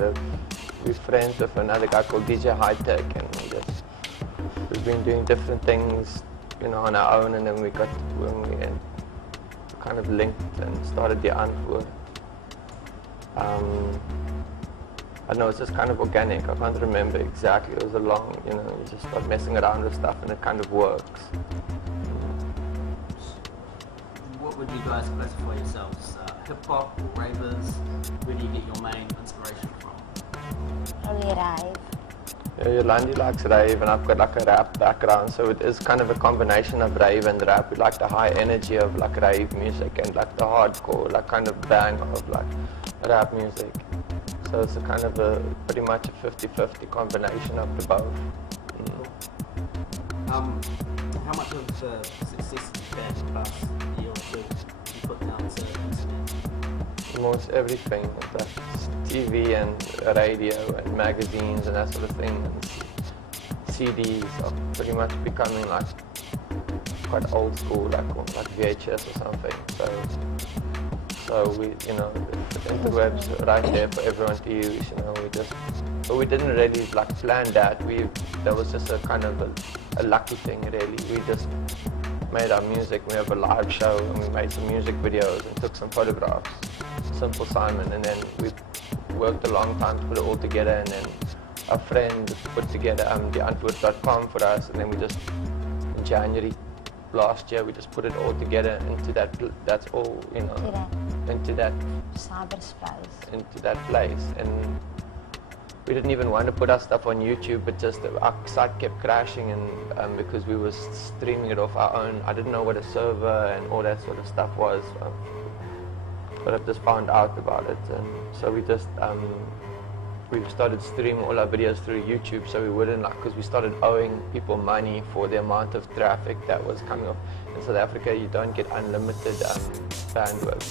kind of, we're friends with another guy called DJ High Tech, and we've been doing different things, you know, on our own, and then we kind of linked and started the Antwoord. I don't know, it's just kind of organic. I can't remember exactly. It was a long, you know, you just start messing around with stuff and it kind of works. What would you guys classify yourselves? Hip-hop, ravers? Where do you get your main inspiration from? Probably rave. Yeah, Yolandi likes rave, and I've got like a rap background, so it is kind of a combination of rave and rap. We like the high energy of like rave music and like the hardcore, like kind of bang of like rap music. So it's a kind of a pretty much a 50-50 combination of the both. How much of the success you've had in the past year or two you put down to internet? Almost everything, like TV and radio and magazines and that sort of thing. And CDs are pretty much becoming like quite old school, like VHS or something. So we, you know, the interwebs right there for everyone to use. You know, but we didn't really like plan that. That was just a kind of a lucky thing, really. We just made our music. We have a live show, and we made some music videos and took some photographs. Simple Simon, and then we worked a long time to put it all together, and then our friend put together the Antwoord.com for us, and then we just, in January last year, we just put it all together into that's all, you know, into that cyberspace, into that place. And we didn't even want to put our stuff on YouTube, but just our site kept crashing, and because we were streaming it off our own. I didn't know what a server and all that sort of stuff was. But I've just found out about it, and so we just we started streaming all our videos through YouTube, so we wouldn't, like, because we started owing people money for the amount of traffic that was coming off. In South Africa, you don't get unlimited bandwidth,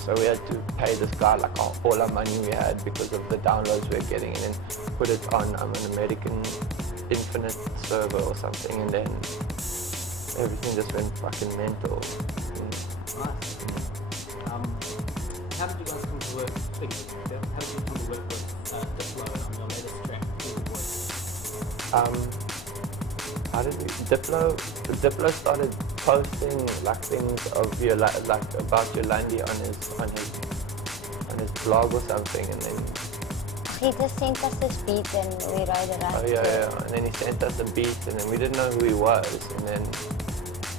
so we had to pay this guy like all our money we had because of the downloads we were getting, and then put it on an American Infinite server or something, and then everything just went fucking mental. Nice. How did you guys come to work? How did you come to work with Diplo on your latest track, How did we? Diplo started posting like things of like about Yolandi on his blog or something, and then he just sent us this beat and we rode around. Oh yeah, and then he sent us a beat, and then we didn't know who he was, and then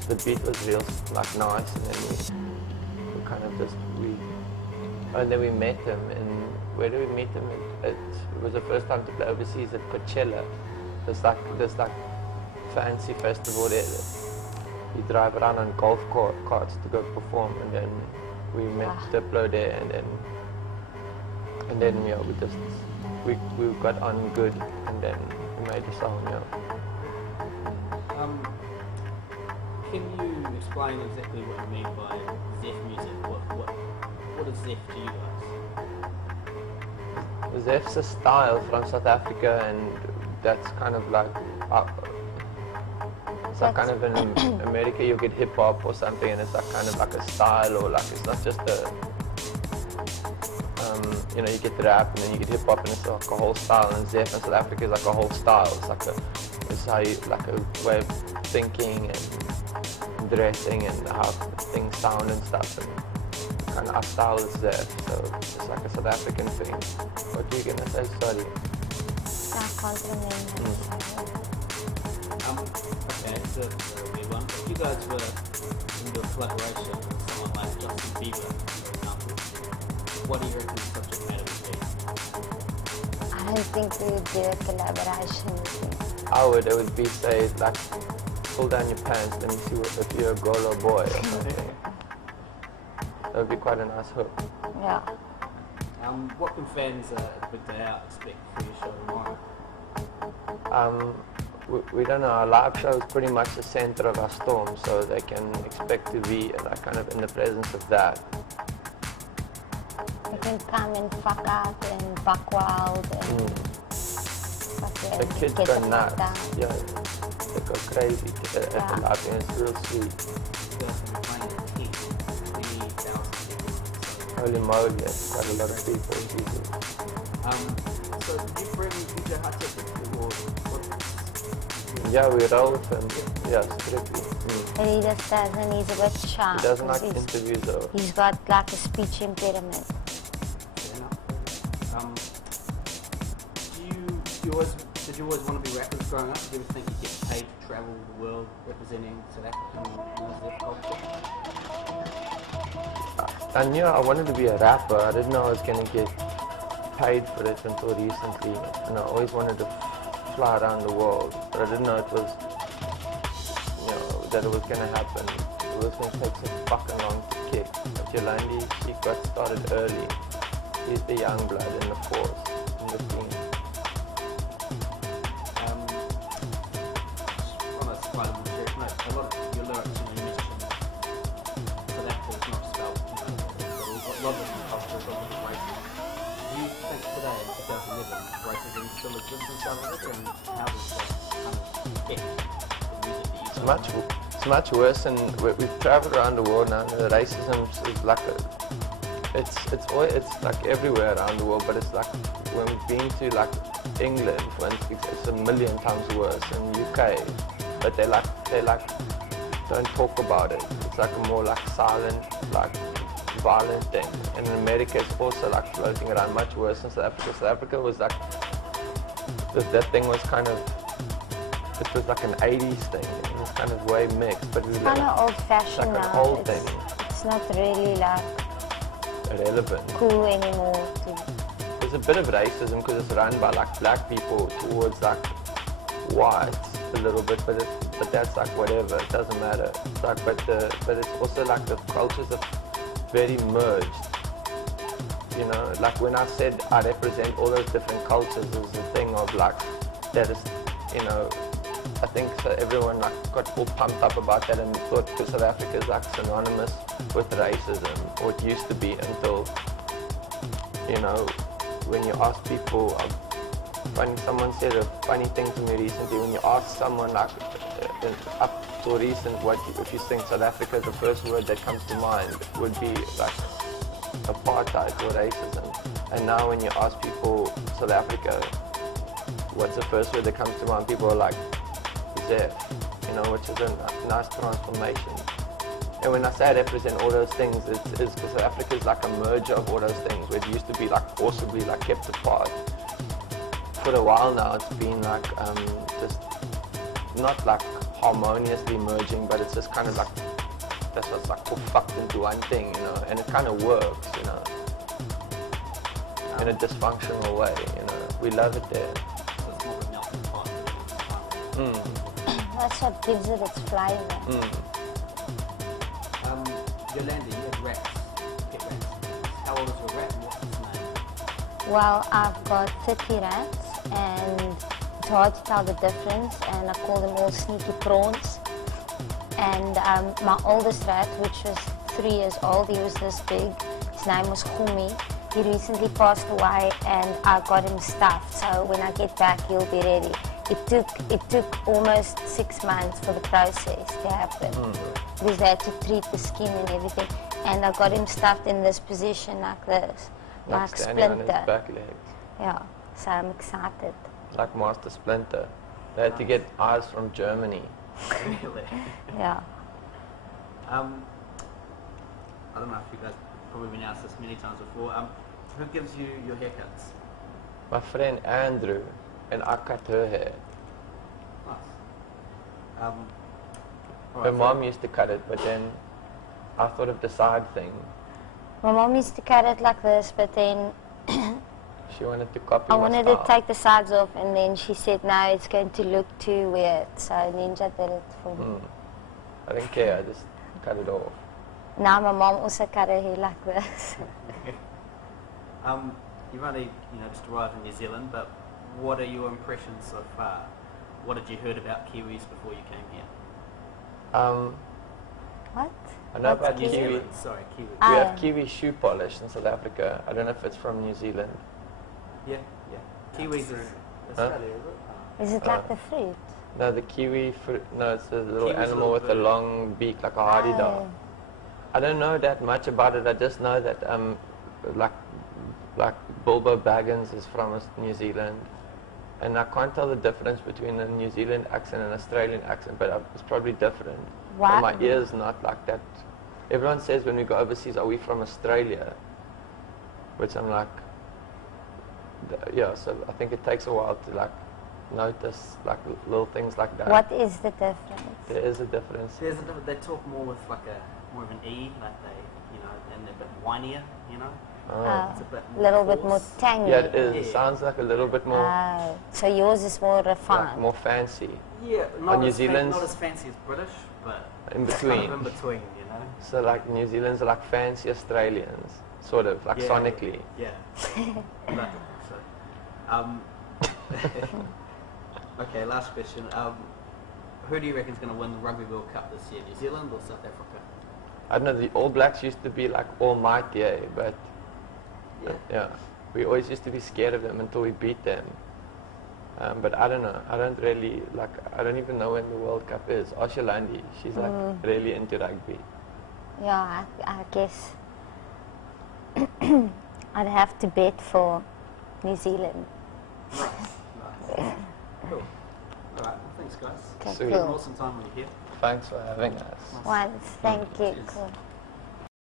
the beat was real like nice, and then we kind of just and then we met him, and where did we meet him? It was the first time to play overseas at Coachella. There's like fancy festival there. You drive around on golf carts to go perform, and then we met Diplo there, and then yeah, we got on good, and then we made a song. Yeah. Can you explain exactly what you mean by Zef music? What is Zef to you guys? Zef's a style from South Africa, and that's kind of like, it's like kind of in America you get hip hop or something, and it's like kind of like a style, or like it's not just a, you know, you get rap and then you get hip hop, and it's like a whole style. And Zef in South Africa is like a whole style. It's how you, like a way of thinking and dressing and how things sound and stuff. And kind of our style is there, so it's like a South African thing. What are you gonna say? Sorry. I can't remember. Okay, so if you guys were in your collaboration with someone like Justin Bieber, for example, what do you reckon the subject matter would be? I don't think we would do a collaboration with him. It would be, say, like, pull down your pants, let me see if you're a girl or boy or something. That would be quite a nice hook. Yeah. What can fans at Big Day Out expect for your show tomorrow? We don't know. Our live show is pretty much the center of our storm, so they can expect to be like kind of in the presence of that. They can come and fuck out and fuck wild and the kids go nuts. Yeah, they go crazy at the live, and it's real sweet. You guys can be playing at 10,000 people. Oh Holy moly, it's quite a lot of people. Jesus. So did you bring DJ Hatip or what? Yeah, we roll with him. Yeah, strictly. And he just doesn't, he's a bit shy. He doesn't like 'cause interviews though. He's got like a speech impediment. Fair enough. Did you always want to be rappers growing up? Did you ever think you'd get paid to travel the world representing South African music culture? I knew I wanted to be a rapper. I didn't know I was going to get paid for it until recently. And I always wanted to fly around the world, but I didn't know it was, that it was going to happen. It was going to take so fucking long to kick. But Yolandi, she got started early. She's the young blood in the force, in the scene. On a slightly more serious note, a lot of your lyrics, you mentioned South Africa is not spelled, a lot of different cultures, a lot of different races. Do you think today, in 2011, racism still exists in South Africa, and how does that kind of affect the music that you make? It's much worse, and we've traveled around the world now. The racism is like it's like everywhere around the world, but it's like when we've been to like England, for instance, it's a million times worse. In the UK, but they don't talk about it. It's like a more like silent, like violent thing. And in America, it's also like floating around much worse than South Africa. South Africa was like that thing was kind of. It was like an 80s thing. It was kind of way mixed, but It's kind of old-fashioned like now. an old thing. It's not really like Irrelevant. cool anymore. There's a bit of racism because it's run by like black people towards like whites a little bit, but that's like whatever. It doesn't matter. It's like, but it's also like the cultures are very merged. You know, like when I said I represent all those different cultures, there's a thing of like that is, you know. I think so everyone like got all pumped up about that and thought because South Africa is like synonymous with racism, or it used to be until, you know, when you ask people, someone said a funny thing to me recently, when you ask someone like up to recent, if you think South Africa, the first word that comes to mind would be like apartheid or racism. And now when you ask people South Africa, what's the first word that comes to mind, people are like, Zef, you know, which is a nice transformation. And when I say I represent all those things, it's because South Africa is like a merger of all those things, where it used to be like forcibly like kept apart. For a while now, it's been like just not like harmoniously merging, but it's just kind of like that's what's like all fucked into one thing, you know, and it kind of works, you know, in a dysfunctional way, you know. We love it there. That's what gives it its flavor. Yolandi, you have rats. Pet rats. How old is your rat and what's its name? Well, I've got 30 rats and it's hard to tell the difference, and I call them all Sneaky Prawns. And my oldest rat, which was 3 years old, he was this big. His name was Khumi. He recently passed away and I got him stuffed, so when I get back he'll be ready. It took almost 6 months for the process to happen because they had to treat the skin and everything. And I got him stuffed in this position like this, like Splinter. On his back legs. Yeah, so I'm excited. Like Master Splinter. They had to get eyes from Germany. Really? Yeah. I don't know if you guys probably been asked this many times before. Who gives you your haircuts? My friend Andrew, and I cut her hair. Nice. Her mom used to cut it, but then I thought of the side thing. My mom used to cut it like this, but then she wanted to copy I my wanted style. to take the sides off, and then she said, no, it's going to look too weird. So Ninja did it for me. I didn't care, I just cut it off. Now my mom also cut her hair like this. You've only, just arrived in New Zealand, but what are your impressions so far? What had you heard about Kiwis before you came here? What? I know What's about New Kiwi. Zealand, sorry, Kiwi. We have Kiwi shoe polish in South Africa. I don't know if it's from New Zealand. Yeah. Kiwis is Australia, is it? Is it like the fruit? No, the kiwi fruit. No, it's a little Kiwi's a animal little with a long beak like a hardy dog. I don't know that much about it. I just know that like Bilbo Baggins is from New Zealand, and I can't tell the difference between a New Zealand accent and an Australian accent, but it's probably different. Wow. But my ear's not like that. Everyone says when we go overseas, are we from Australia? Which I'm like, yeah, so I think it takes a while to like notice like little things like that. What is the difference? There is a difference. They talk more with like more of an E, like they, you know, and they're a bit whinier, you know. It's a bit more little bit more hoarse. tangy. Yeah, it is. Yeah. It sounds like a little bit more, So yours is more like refined. more fancy. Yeah, On New not Zealand's as fancy as British, but in it's between. kind of in between, you know. So like New Zealand's are like fancy Australians, sort of like Yeah, sonically. Yeah. Okay, last question. Who do you reckon is going to win the Rugby World Cup this year, New Zealand or South Africa? I don't know, the All Blacks used to be like almighty, but yeah, we always used to be scared of them until we beat them. But I don't know, I don't really, like, I don't even know when the World Cup is. Ask Yolandi, she's like really into rugby. Yeah, I guess I'd have to bet for New Zealand. Nice. Cool. Alright, well, thanks guys. Okay, Sweet. It was an cool. awesome time when you're here. Thanks for having us. Once, thank you. Cheers. Cool.